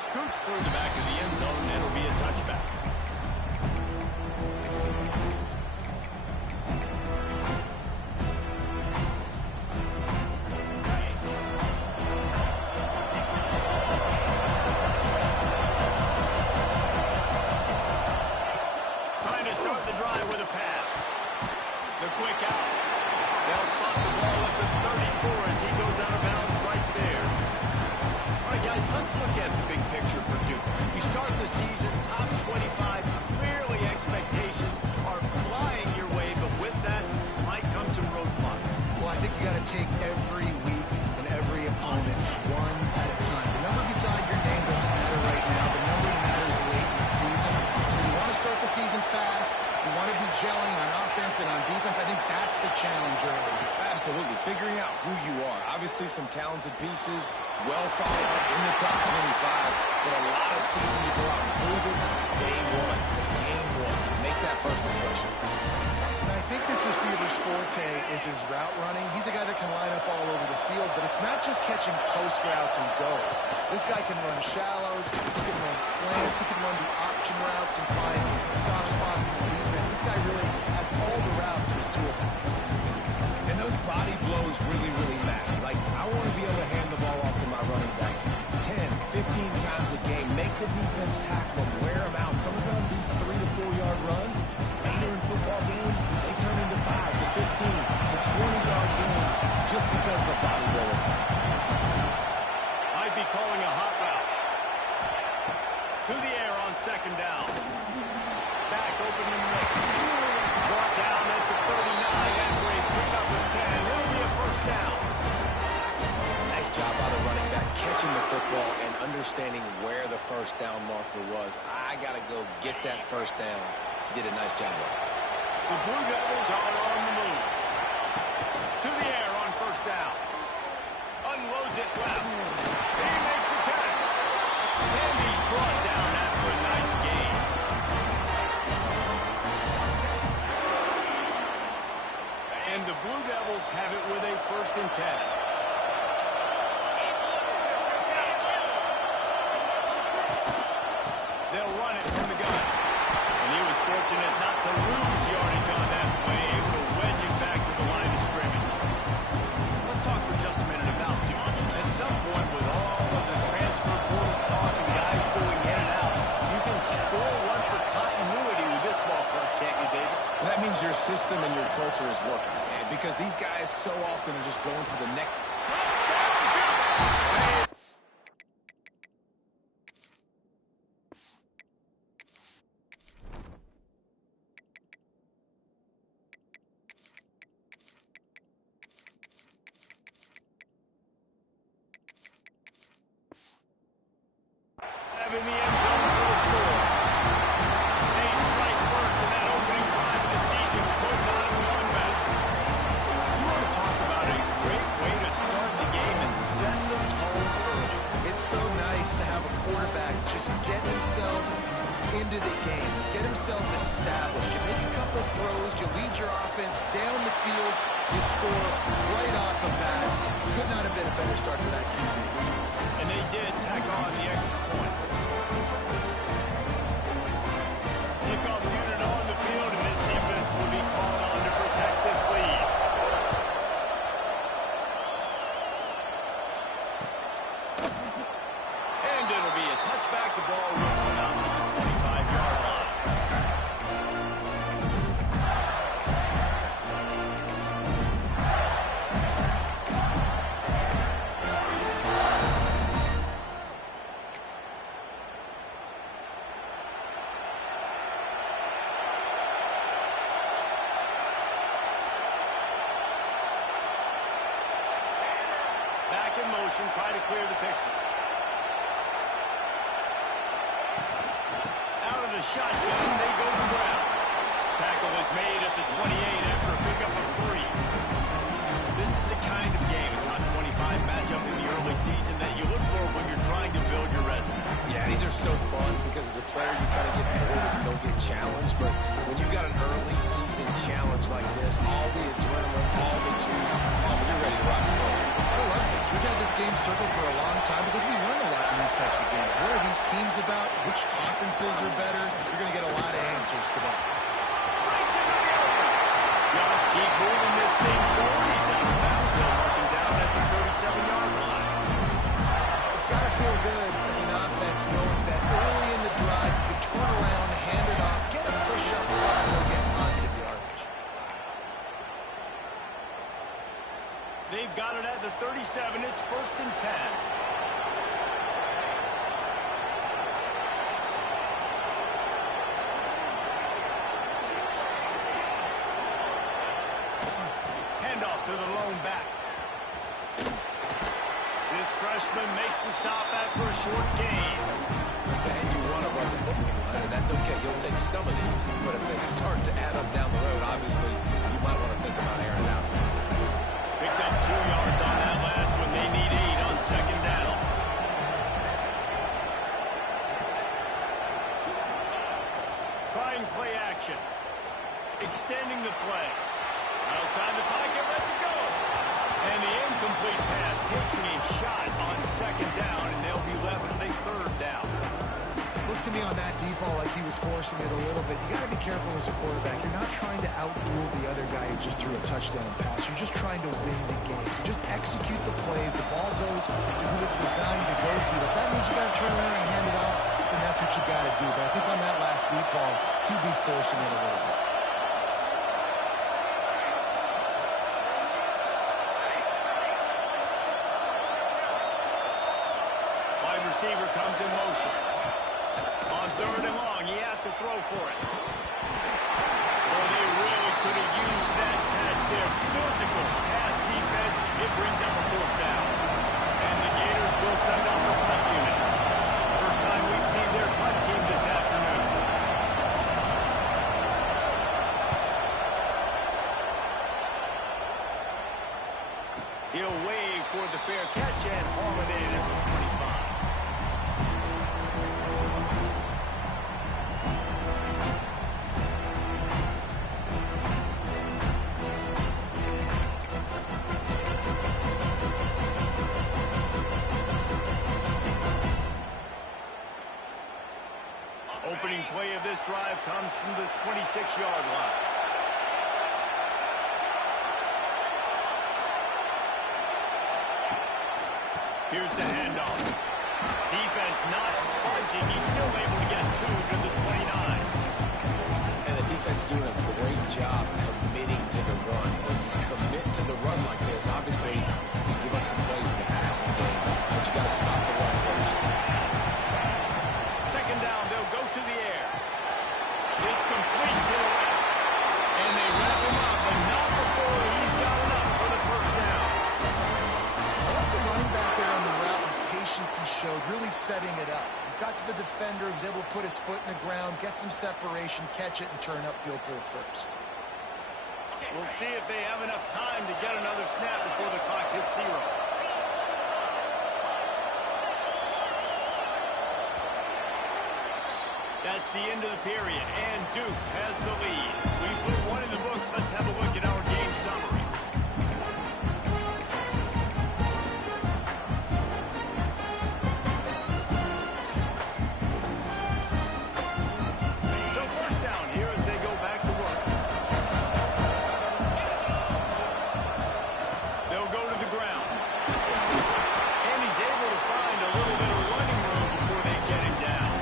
scoots through the back of the end zone, and it'll be a touchback. Trying to start the drive with a pass. The quick out. They'll spot the ball at the 34 as he goes out of bounds right there. All right, guys, let's look at the big picture for Duke. You start the season top 25. Clearly expectations are flying your way, but with that might come some roadblocks. Well, I think you got to take every week and every opponent one at a time. The number beside your name doesn't matter right now. The number matters late in the season. So you want to start the season fast. You want to be gelling on offense and on defense. I think that's the challenge early. Absolutely. Figuring out who you are. Obviously some talented pieces, well thought out in the top 25, but a lot of season to go out and prove it. Day one, game one. Make that first impression. And I think this receiver's forte is his route running. He's a guy that can line up all over the field, but it's not just catching post routes and goes. This guy can run shallows, he can run slants, he can run the option routes and find soft spots in the defense. This guy really has all the routes in his toolbox. And those body blows really, really matter. Like, I want to be able to hand the ball off to my running back 10, 15 times a game. Make the defense tackle him, wear him out. Sometimes these 3 to 4 yard runs, later in football games, they turn into 5 to 15 to 20 yard games just because of the body blow effect. Might be calling a hot route. To the air on second down. Back open in the middle. Brought down at the 39 after a pickup of 10. It'll be a first down. Nice job by the running back catching the football and understanding where the first down marker was. I got to go get that first down. Did a nice job of it. The Blue Devils are on the move. To the air on first down. Unloads it left. He makes the catch. And he's brought down after a nice gain. And the Blue Devils have it with a 1st and 10. They'll run it from the gun. And he was fortunate not to lose yardage on that play, able to wedge it back to the line of scrimmage. Let's talk for just a minute about Duke. At some point, with all of the transfer portal talk and guys going in and out, you can score one for continuity with this ball club, can't you, David? Well, that means your system and your culture is working, man, because these guys so often are just going for the neck. In the end zone for the score. They strike first in that opening drive of the season, putting on one back. You want to talk about a great way to start the game and set the tone early. It's so nice to have a quarterback just get himself into the game, get himself established. You make a couple throws, you lead your offense down the field, you score right off the bat. Could not have been a better start for that QB. And they did tack on the extra point. Kickoff unit on the field, and this defense will be called on to protect this lead. And it'll be a touchback. The ball will come out to the 25-yard line. Back in motion, try to clear the picture. Out of the shotgun, they go to ground. Tackle is made at the 28 after a pickup of 3. This is the kind of game, a top 25 matchup in the early season that you look for when you're trying to build your resume. Yeah, these are so fun because as a player you kind of get bored if you don't get challenged, but when you've got an early season challenge like this, all the adrenaline, all the juice, you're ready to rock and roll. I love this. We've had this game circled for a long time because we learn a lot in these types of games. What are these teams about? Which conferences are better? You're going to get a lot of answers today. Breaks into the open. Just keep moving this thing forward. He's out of bounds. He'll mark him down at the 37-yard line. It's got to feel good as an offense knowing that early in the drive you can turn around, hand it off, get a push up front, and get positive yardage. They've got it at the 37. It's 1st and 10. Handoff to the lone back. This freshman makes the stop after a short gain. And you want to run the football. That's okay. You'll take some of these. But if they start to add up down the road, obviously, you might want to think about airing it out. Picked up 2 yards on that last one. They need 8 on 2nd down. Trying play action. Extending the play. Outside the pocket, lets it go. And the incomplete pass taking a shot on 2nd down, and they'll be left with a 3rd down. Looks to me on that deep ball like he was forcing it a little bit. You got to be careful as a quarterback. You're not trying to outduel the other guy who just threw a touchdown pass. You're just trying to win the game. So just execute the plays. The ball goes to who it's designed to go to. If that means you got to turn around and hand it off, then that's what you got to do. But I think on that last deep ball, QB forcing it a little bit. Wide receiver comes in motion. On 3rd and long, he has to throw for it. Well, they really could have used that catch there. Physical pass defense. It brings up a 4th down. And the Gators will send out the punt unit. First time we've seen their punt team this afternoon. He'll wave for the fair catch and haul it in at the 25. Opening play of this drive comes from the 26-yard line. Here's the handoff. Defense not budging. He's still able to get 2 to the 29. And the defense doing a great job committing to the run. When you commit to the run like this, obviously you give up some plays in the passing game, but you got to stop the run first. 2nd down, they'll go to the air. It's complete to the left. And they wrap him up, but not before he's got enough for the 1st down. I like the running back there on the route and the patience he showed, really setting it up. He got to the defender, was able to put his foot in the ground, get some separation, catch it, and turn upfield for the 1st. We'll see if they have enough time to get another snap before the clock hits 0. That's the end of the period, and Duke has the lead. We put 1 in the books. Let's have a look at our game summary. So 1st down here as they go back to work. They'll go to the ground. And he's able to find a little bit of running room before they get him down.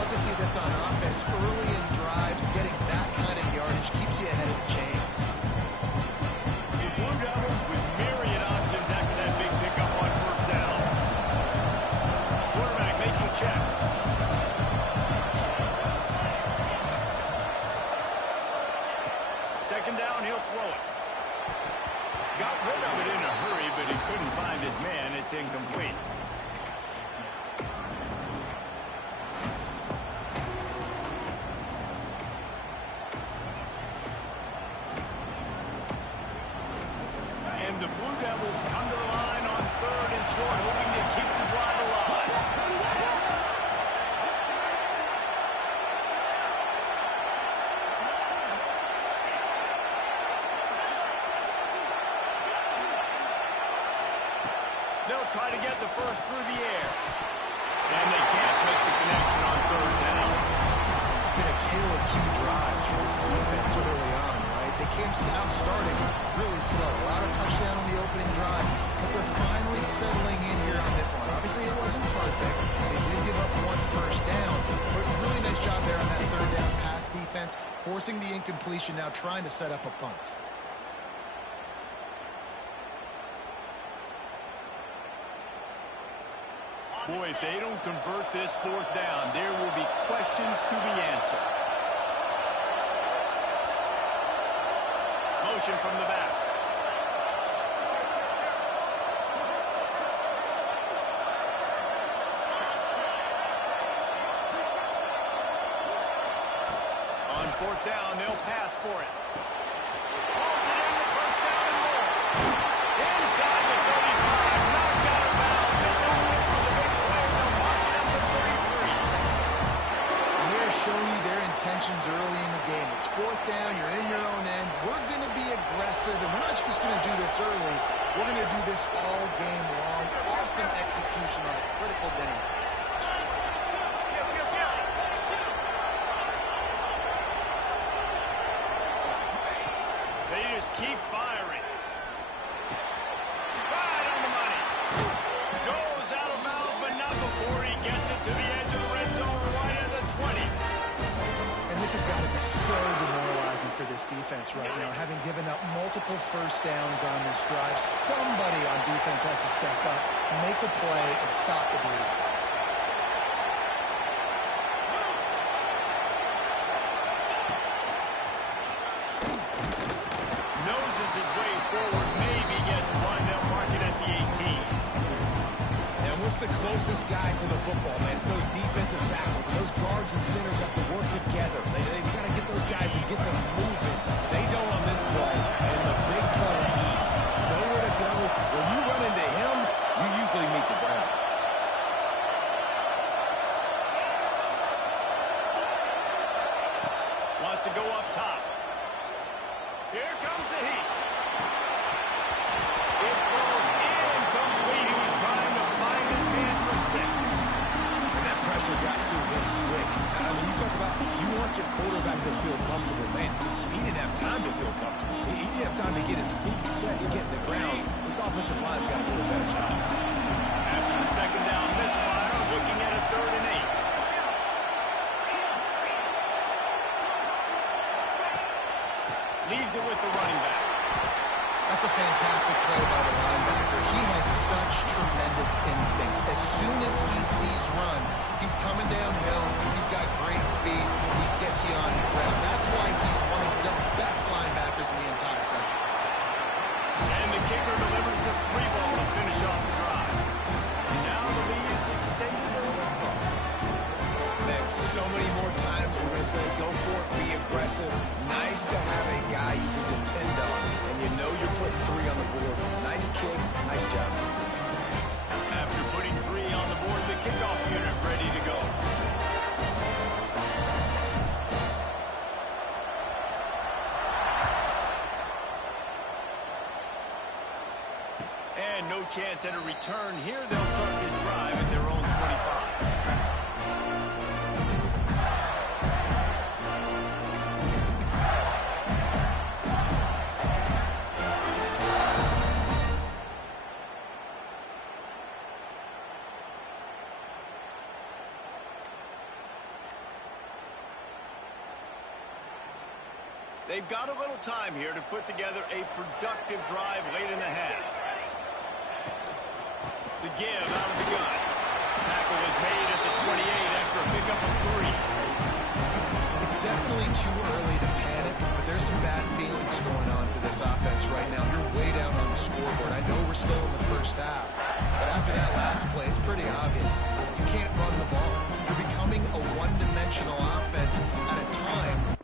Love to see this on offense early in drives. Getting that kind of yardage keeps you ahead of the chains. The Blue Devils with myriad options after that big pickup on 1st down. Quarterback making checks. Second down, he'll throw it. Got rid of it in a hurry, but he couldn't find his man. It's incomplete. And the Blue Devils come to the line on 3rd and short, hoping to keep the drive alive. They'll They'll try to get the first through the air. And they can't make the connection on third down. It's been a tale of two drives for this defense early on, right? They came out starting really slow. Allowed a touchdown on the opening drive, but they're finally settling in here on this one. Obviously, it wasn't perfect. They did give up one first down, but really nice job there on that third down pass defense, forcing the incompletion, now trying to set up a punt. Boy, if they don't convert this fourth down, there will be questions to be answered. Motion from the back. On fourth down, they'll pass for it. Pulls it in the first down and more. Inside the 35, knocked out of bounds. This opens for the big play. They'll mark it up to 33. And they're showing you their intentions early in the game. It's fourth down, you're in your own end. We're going to be aggressive, and we're not just going to do this early. We're going to do this all game long. Awesome execution on a critical down. They just keep firing. Right on the money. Goes out of bounds, but not before he gets it to the edge of the red zone right at the 20. And this has got to be so demoralizing for this defense right now, having given up multiple first downs on this drive. Somebody on defense has to step up, make a play, and stop the bleed. Noses his way forward, maybe gets one. They'll mark it at the 18. And what's the closest guy to the football, man? It's those defensive tackles. And those guards and centers have to work together. They've got to get those guys and get some movement. They don't on this play, and the big fella eats. Nowhere to go. When you run into him, you usually meet the ground. Wants to go up top. Here comes the heat. It goes incomplete. He was trying to find his man for 6. And that pressure got to him quick. I mean, you talk about you want your quarterback to feel comfortable, man. He didn't have time to feel comfortable. He didn't have time to get his feet set and get in the ground. This offensive line's got to do a better job. After the second down misfire, looking at a 3rd and 8. Leaves it with the running back. That's a fantastic play by the linebacker. He has such tremendous instincts. As soon as he sees run, he's coming downhill. He's got great speed. He gets you on the ground. That's why he's one of the best linebackers in the entire country. And the kicker delivers the 3-ball to finish off the drive. And now the lead is extended a little further. Man, so many more times we're going to say, go for it, be aggressive. Nice to have a guy you can depend on, and you know you're putting 3 on the board. Nice kick, nice job. After putting 3 on the board, the kickoff unit ready to go. And no chance at a return here. They'll start this drive at their own 25. They've got a little time here to put together a productive drive late in the half. The give out of the gun. Tackle is made at the 28 after a pickup of 3. It's definitely too early to panic, but there's some bad feelings going on for this offense right now. You're way down on the scoreboard. I know we're still in the first half, but after that last play, it's pretty obvious. You can't run the ball. You're becoming a one-dimensional offense at a time.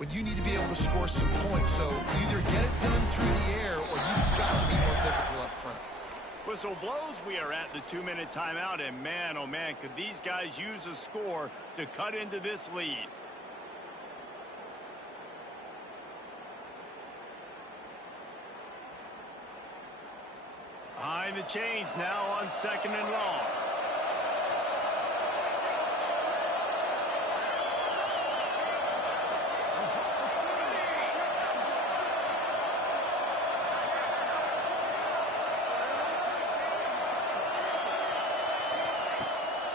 when you need to be able to score some points. So either get it done through the air or you've got to be more physical up front. Whistle blows, we are at the 2-minute timeout, and man, oh man, could these guys use a score to cut into this lead. Behind the chains now on 2nd and long.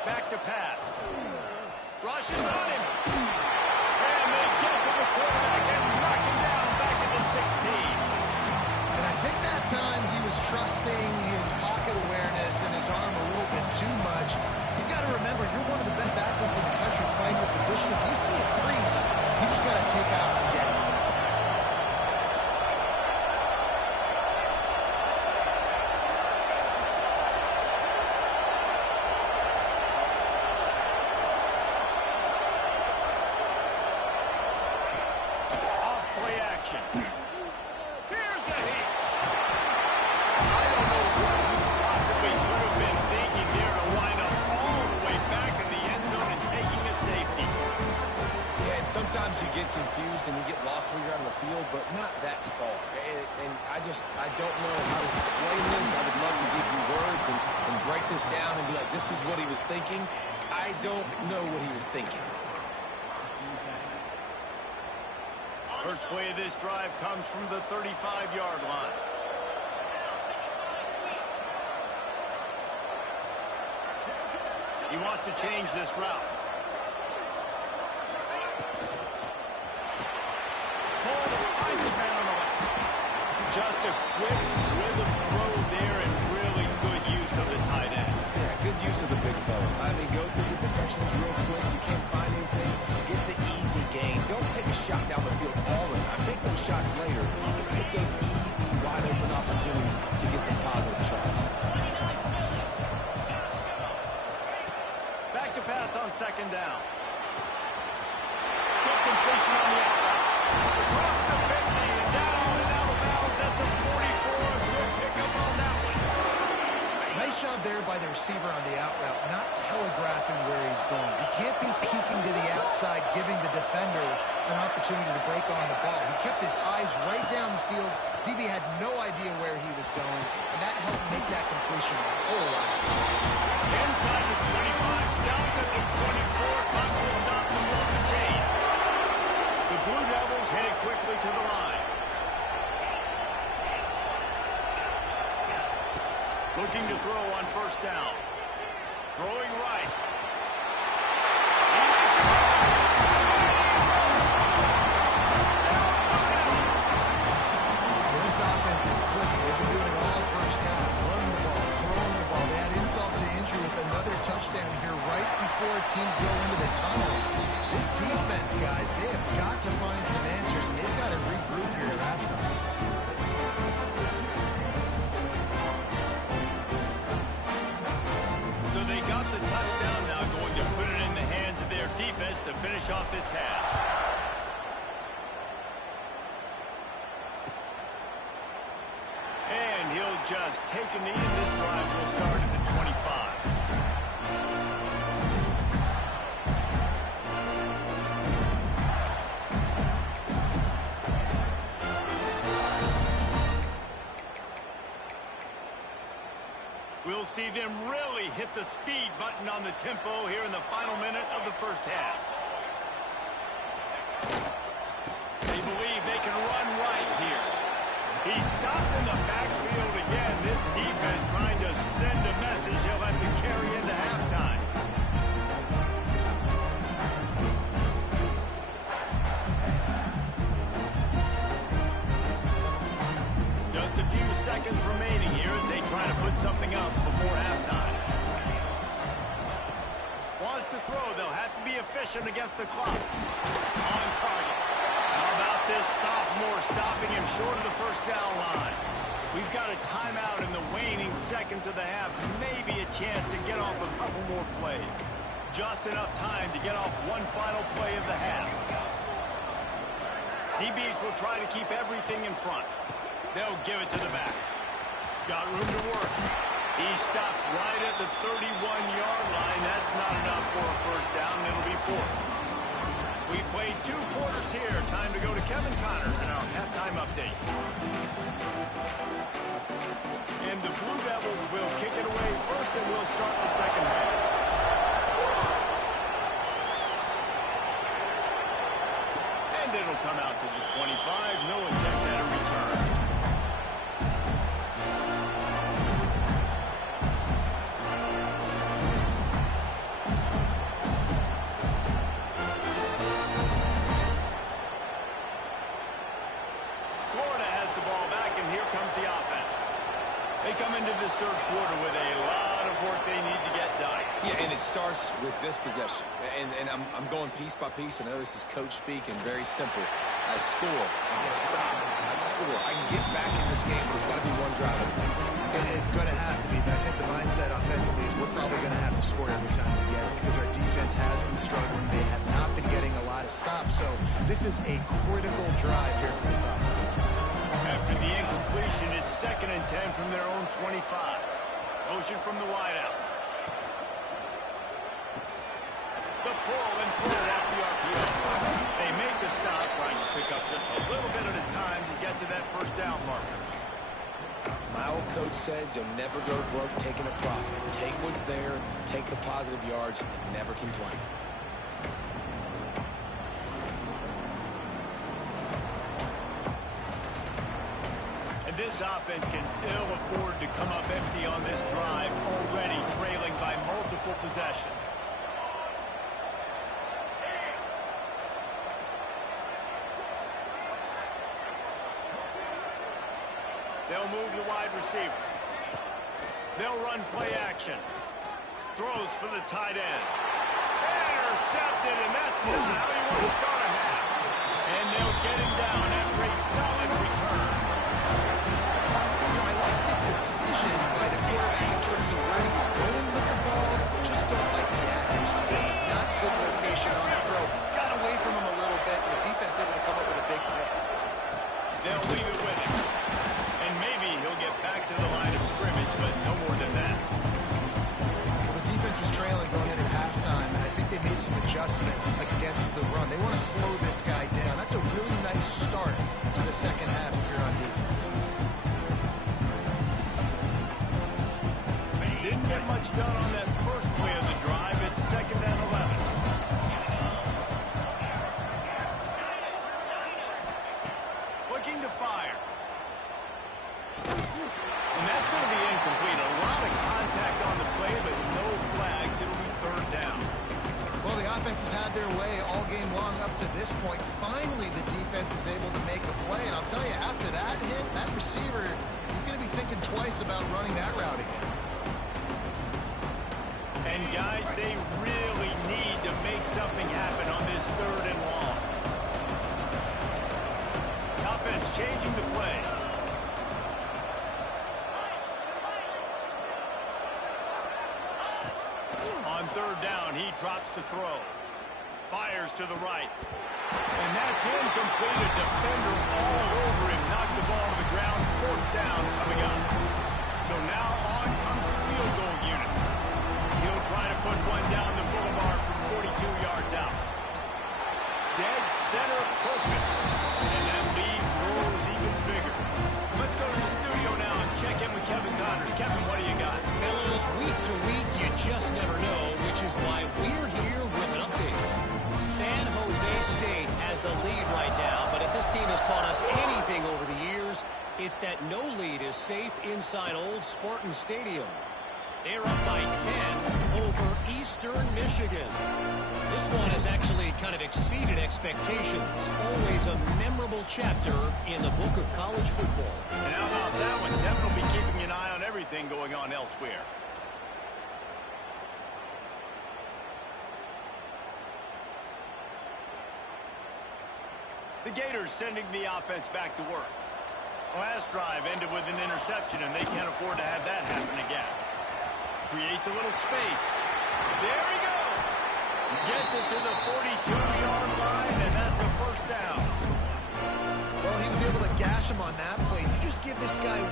Back to pass. Rushes on him. And they get to the quarterback and knock him down back at the 16. And I think that time he was trusting his pocket awareness and his arm a little bit too much. You've got to remember, you're one of the best athletes in the country playing the position. If you see a crease, you just got to take off and get it. Here's a hit. I don't know what he possibly could have been thinking there to wind up all the way back in the end zone and taking a safety. Yeah, and sometimes you get confused and you get lost when you're out on the field, but not that far. And I don't know how to explain this. I would love to give you words and break this down and be like, this is what he was thinking. I don't know what he was thinking. First play of this drive comes from the 35-yard line. He wants to change this route. Pulled, finds his man on the left. Just a quick rhythm throw there and really good use of the tight end. Yeah, good use of the big fella. I mean, go through your progressions real quick. You can't find anything. Get the easy gain. Don't take a shot down the field all the time. Take those shots later. You can take those easy, wide-open opportunities to get some positive charts. Back to pass on 2nd down. Good completion on the outside. Across the 50 and down and out of bounds at the 44. Good pickup on that one. Nice job there by the receiver on the out route, not telegraphing where he's going. You can't be peeking to the outside, giving the defender an opportunity to break on the ball. He kept his eyes right down the field. DB had no idea where he was going, and that helped make that completion a whole lot easier. Inside the 25, stopped at the 24. Clock will stop them on the chain. The Blue Devils headed quickly to the line. Looking to throw on 1st down. Throwing right. This offense is clicking. They've been doing it all first half. Running the ball, throwing the ball. They add insult to injury with another touchdown here right before teams go into the tunnel. This defense, guys, they have got to find some answers, and they've got to regroup here at halftime. So they got the touchdown, now going to put it in the hands of their defense to finish off this half. And he'll just take a knee, and this drive will start at the 25. We'll see them really hit the speed button on the tempo here in the final minute of the first half. They believe they can run right here. He stopped in the backfield again. This defense trying to send a message he'll have to carry into halftime. Just a few seconds remaining here as they try to put something up before halftime. Wants to throw. They'll have to be efficient against the clock. On target. How about this sophomore stopping him short of the 1st down line? We've got a timeout in the waning seconds of the half. Maybe a chance to get off a couple more plays. Just enough time to get off one final play of the half. DBs will try to keep everything in front. They'll give it to the back. Got room to work. He stopped right at the 31-yard line. That's not enough for a first down. It'll be 4. We played 2 quarters here. Time to go to Kevin Connors in our halftime update. And the Blue Devils will kick it away first, and we'll start the second half. And it'll come out to the 25. No attempt at a return. This third quarter with a lot of work they need to get done. Yeah, and it starts with this possession. And I'm going piece by piece. I know this is coach speak and very simple. I score. I get a stop. I score. I can get back in this game, but it's got to be one drive at a time. It's going to have to be, but I think the mindset offensively is we're probably going to have to score every time we get it because our defense has been struggling. They have not been getting a lot of stops, so this is a critical drive here for this offense. After the incompletion, it's 2nd and 10 from their own 25. Motion from the wideout. The pull and pull off the RPO. They make the stop, trying to pick up just a little bit at a time to get to that first down marker. My old coach said you'll never go broke taking a profit. Take what's there, take the positive yards, and never complain. This offense can ill afford to come up empty on this drive, already trailing by multiple possessions. They'll move the wide receiver. They'll run play action. Throws for the tight end. Intercepted, and that's not how you want to start a half. And they'll get him down after a solid return. Decision by the quarterback in terms of where he was going with the ball. Just don't like the accuracy. That was not good location on the throw. Got away from him a little bit, and the defense able to come up with a big pick. They'll leave it with him. And maybe he'll get back to the line of scrimmage, but no more than that. Well, the defense was trailing going in at halftime, and I think they made some adjustments against the run. They want to slow this guy down. That's a really nice start to the second half if you're on defense. Didn't get much done on that first play of the drive. It's 2nd and 11. Looking to fire. And that's going to be incomplete. A lot of contact on the play, but no flags. It'll be 3rd down. Well, the offense has had their way all game long up to this point. Finally, the defense is able to make a play. And I'll tell you, after that hit, that receiver, he's going to be thinking twice about running that route again. And guys, they really need to make something happen on this 3rd and long. Offense changing the play. On 3rd down, he drops to throw. Fires to the right. And that's incomplete. A defender all over him. Knocked the ball to the ground. 4th down coming up. So now on comes the field goal unit. He'll try to put one down the boulevard from 42 yards out. Dead center perfect. And that lead grows even bigger. Let's go to the studio now and check in with Kevin Connors. Kevin, what do you got? Fellas, week to week, you just never know, which is why we're here with an update. San Jose State has the lead right now, but if this team has taught us anything over the years, it's that no lead is safe inside Old Spartan Stadium. They're up by 10 over Eastern Michigan. This one has actually kind of exceeded expectations. Always a memorable chapter in the book of college football. And how about that one? Kevin will be keeping an eye on everything going on elsewhere. The Gators sending the offense back to work. Last drive ended with an interception, and they can't afford to have that happen again. Creates a little space. There he goes. Gets it to the 42-yard line, and that's a first down. able to gash him on that play. You just give this guy 1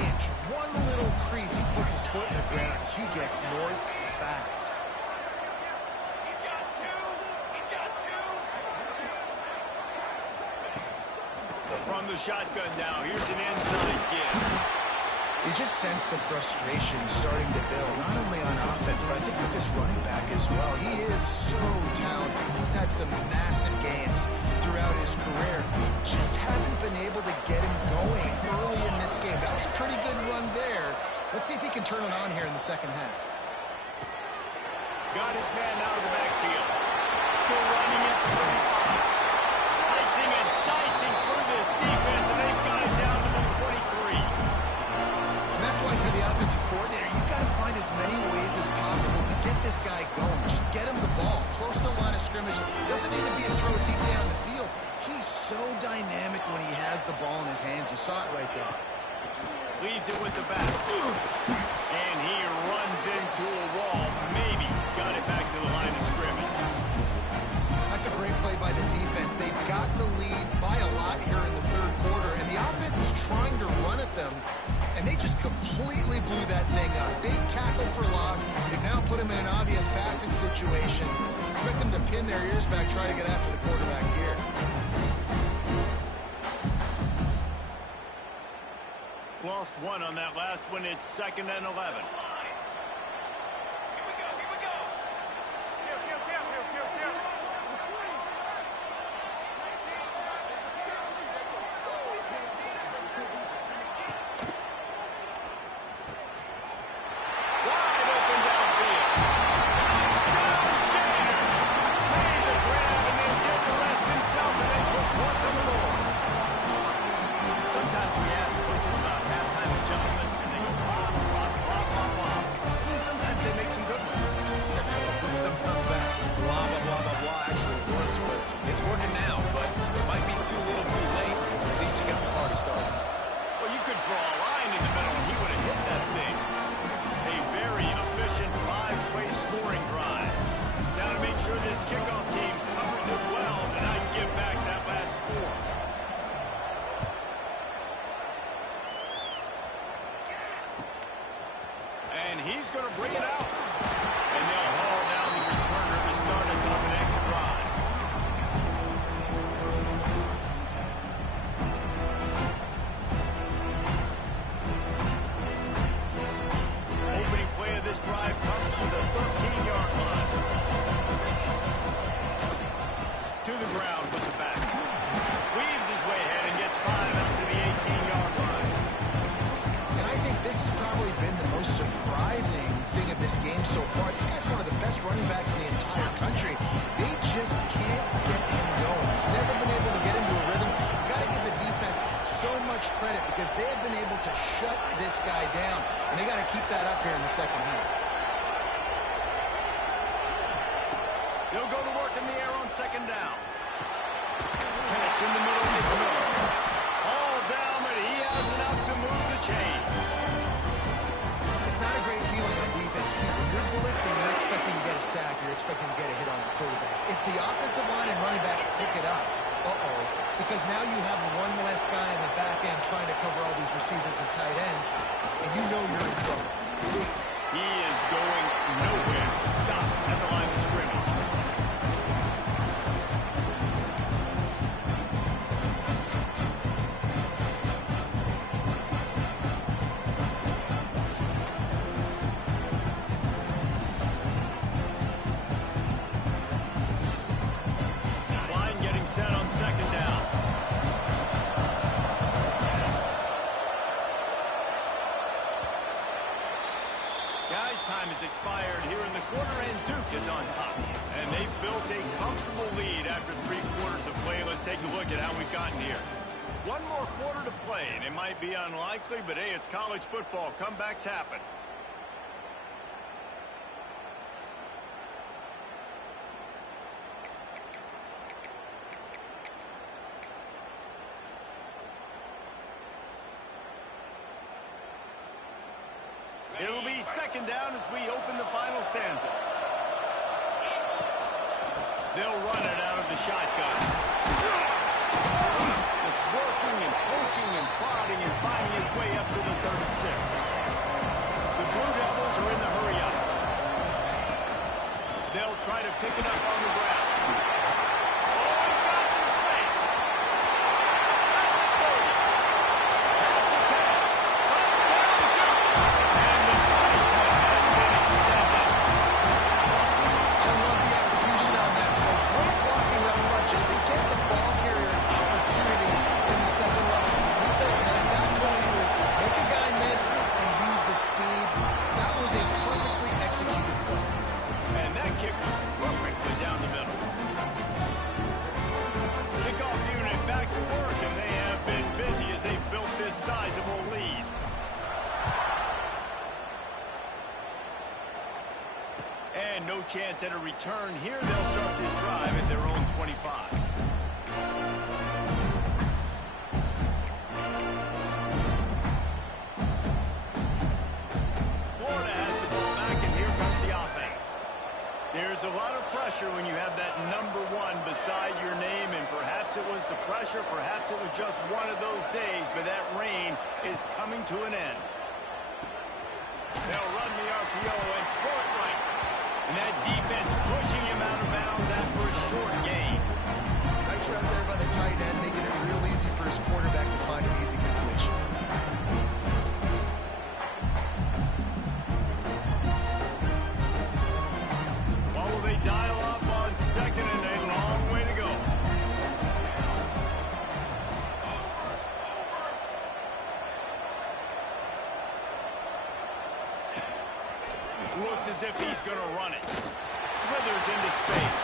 inch, one little crease. He puts his foot in the ground. He gets north fast. He's got two. He's got two. From the shotgun now, here's an inside give. You just sense the frustration starting to build, not only on offense, but I think with this running back as well. He is so talented. He's had some massive games throughout his career. Just haven't been able to get him going early in this game. That was a pretty good run there. Let's see if he can turn it on here in the second half. Got his man out of the backfield. Still running at the 35. Slicing and dicing through this defense, and they've got it down to the 23. That's why for the offensive coordinator, you've got to find as many ways as possible to get this guy going. Just get him the ball close to the line of scrimmage. Doesn't need to be a throw deep down the field. He's so dynamic when he has the ball in his hands. You saw it right there. Leaves it with the back. And he runs into a wall. Maybe got it back to the line of scrimmage. That's a great play by the defense. They've got the lead by a lot here in the third quarter, and the offense is trying to run at them. And they just completely blew that thing up. Big tackle for loss. They've now put him in an obvious passing situation. Expect them to pin their ears back, try to get after the quarterback here. Lost one on that last one. It's 2nd and 11. He's going to bring it out. And they'll haul down the returner to start us on the next drive. Opening play of this drive comes from the 13-yard line. To the ground with the back. Weaves his way ahead and gets 5 out to the 18-yard line. And I think this has probably been the most surprising thing of this game so far. This guy's one of the best running backs in the entire country. They just can't get him going. He's never been able to get into a rhythm. You've got to give the defense so much credit because they have been able to shut this guy down. And they got to keep that up here in the second half. They'll go to work in the air on 2nd down. Catch in the middle, it's Miller. All down, but he has enough to move the chains. It's not a great feeling on defense. See, when you're blitzing, you're expecting to get a sack. You're expecting to get a hit on the quarterback. If the offensive line and running backs pick it up, because now you have one less guy in the back end trying to cover all these receivers and tight ends, and you know you're in trouble. He is going nowhere. Stop at the line of scrimmage. Set on 2nd down. Guys, time has expired here in the quarter, and Duke is on top. And they've built a comfortable lead after 3 quarters of play. Let's take a look at how we've gotten here. One more quarter to play, and it might be unlikely, but hey, it's college football. Comebacks happen. It'll be 2nd down as we open the final stanza. They'll run it out of the shotgun. Just work poking and prodding and finding his way up to the 36. The Blue Devils are in the hurry up. They'll try to pick it up on the ground. Oh, he's got some space. 30. Pass to 10. Touchdown, Duke. And the punishment has been extended. I love the execution on that play. Great blocking up front just to get the ball carrier an opportunity in the second level defense. And at that point, it was make a guy miss and use the speed. That was a perfectly executed play. And that kick was perfectly down the middle. Kickoff unit back to work, and they have been busy as they've built this sizable lead. And no chance at a return here. They'll start this drive at their own 25. Florida has the ball back, and here comes the offense. There's a lot of pressure when you have that number 1 beside your name, and perhaps it was the pressure, perhaps it was just one of those days, but that rain is coming to an end. They'll run the RPO and throw it right. And that defense pushing him out of bounds after a short gain. Nice route there by the tight end, making it real easy for his quarterback to find an easy completion. What will they dial up on second and a long way to go? Looks as if he's going to run it. Smithers into space.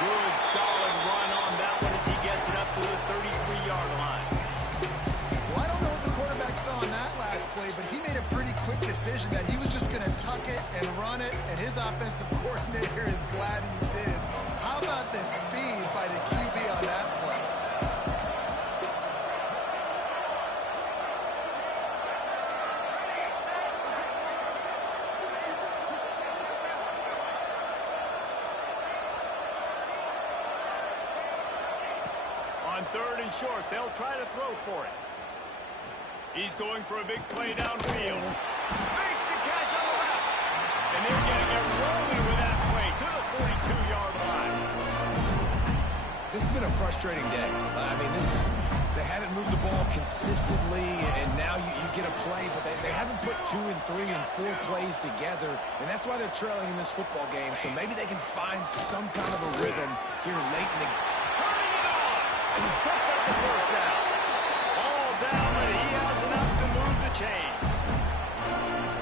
Good, solid run on that one as he gets it up to the 33-yard line. Well, I don't know what the quarterback saw on that last play, but he made a pretty quick decision that he was just going to tuck it and run it, and his offensive coordinator is glad he did. How about the speed by the QB on that play? On third and short, they'll try to throw for it. He's going for a big play downfield. Makes the catch on the left. And they're getting it rolling with that play to the 42-yard line. This has been a frustrating day. I mean, they haven't moved the ball consistently, and now you get a play, but they haven't put 2 and 3 and 4 plays together, and that's why they're trailing in this football game. So maybe they can find some kind of a rhythm here late in the game. Turning it on. Picks up the first down. All down, but he has enough to move the chains.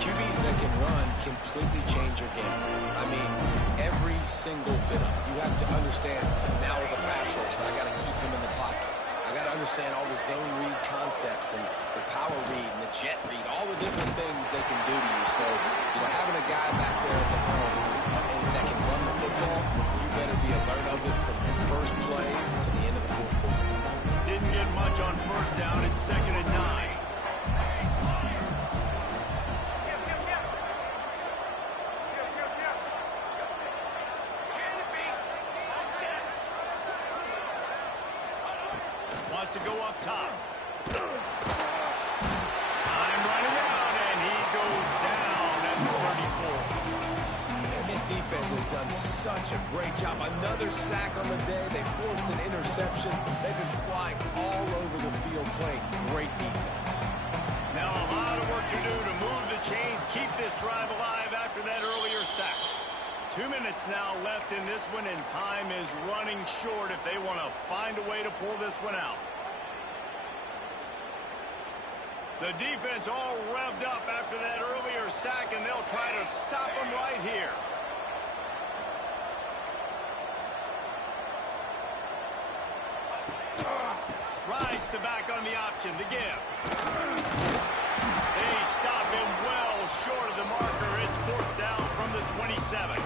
QBs that can run completely change your game plan. I mean, every single bit of it. You have to understand, now as a pass rusher, I got to keep him in the pocket. I got to understand all the zone read concepts and the power read and the jet read, all the different things they can do to you. So, having a guy back there at the helm that can run the football, you better be alert of it from the first play to the end of the fourth quarter. Didn't get much on first down. It's 2nd and 9. Wants to go up top. Time running out, and he goes down at the 34. And this defense has done such a great job. Another sack on the day. They forced an interception. They've been flying all over the field playing great defense. Now a lot of work to do to move the chains, keep this drive alive after that earlier sack. 2 minutes now left in this one, and time is running short if they want to find a way to pull this one out. The defense all revved up after that earlier sack, and they'll try to stop them right here. Rides the back on the option, the give. They stop him well short of the marker. It's 4th down from the 27.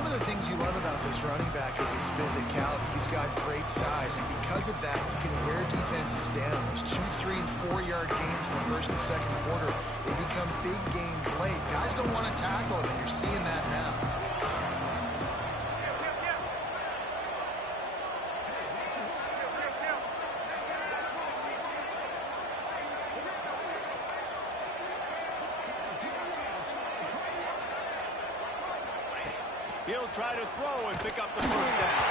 One of the things you love about this running back is his physicality. He's got great size, and because of that, he can wear defenses down. Those 2, 3, and 4-yard gains in the first and second quarter, they become big gains late. Guys don't want to tackle him, and you're seeing that now. He'll try to throw and pick up the first down.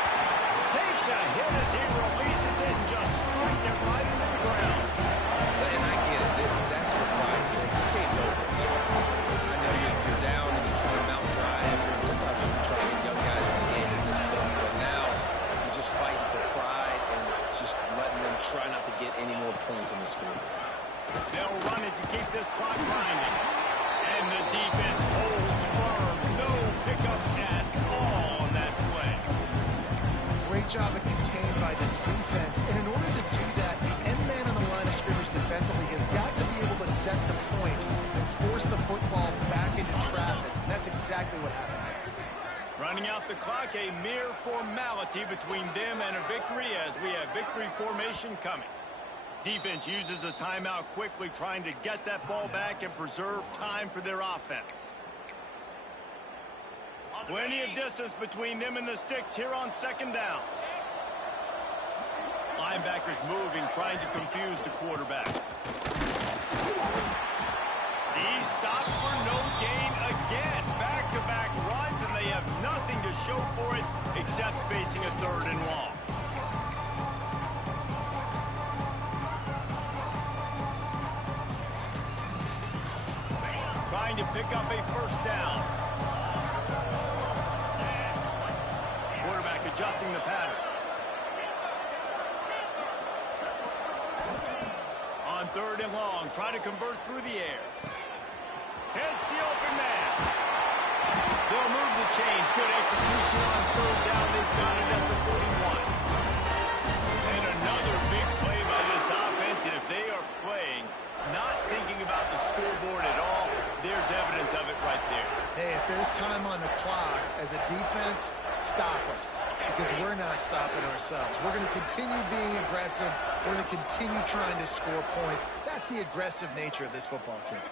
Takes a hit as he releases it and just strikes it right into the ground. And I get it. That's for pride's sake. This game's over. I know you're down and you're trying to mount drives, and sometimes you're trying to get young guys in the game at this point. But now you're just fighting for pride and just letting them try not to get any more points in the score. They'll run it to keep this clock grinding. And the defense holds firm. No pickup at all on that play. Great job of contained by this defense. And in order to do that, the end man on the line of scrimmage defensively has got to be able to set the point and force the football back into traffic. And that's exactly what happened there. Running out the clock, a mere formality between them and a victory as we have victory formation coming. Defense uses a timeout quickly, trying to get that ball back and preserve time for their offense. Plenty of distance between them and the sticks here on second down. Linebackers moving, trying to confuse the quarterback. He's stopped for no gain again. Back-to-back runs, and they have nothing to show for it except facing a 3rd and long. Trying to pick up a first down. Quarterback adjusting the pattern. On 3rd and long, trying to convert through the air. Hits the open man. They'll move the chains. Good execution on 3rd down. They've got it at the 41. And another big play by this offense. And if they are playing, not thinking about the scoreboard at all, there's evidence of it right there. Hey, if there's time on the clock, as a defense, stop us. Because we're not stopping ourselves. We're going to continue being aggressive. We're going to continue trying to score points. That's the aggressive nature of this football team.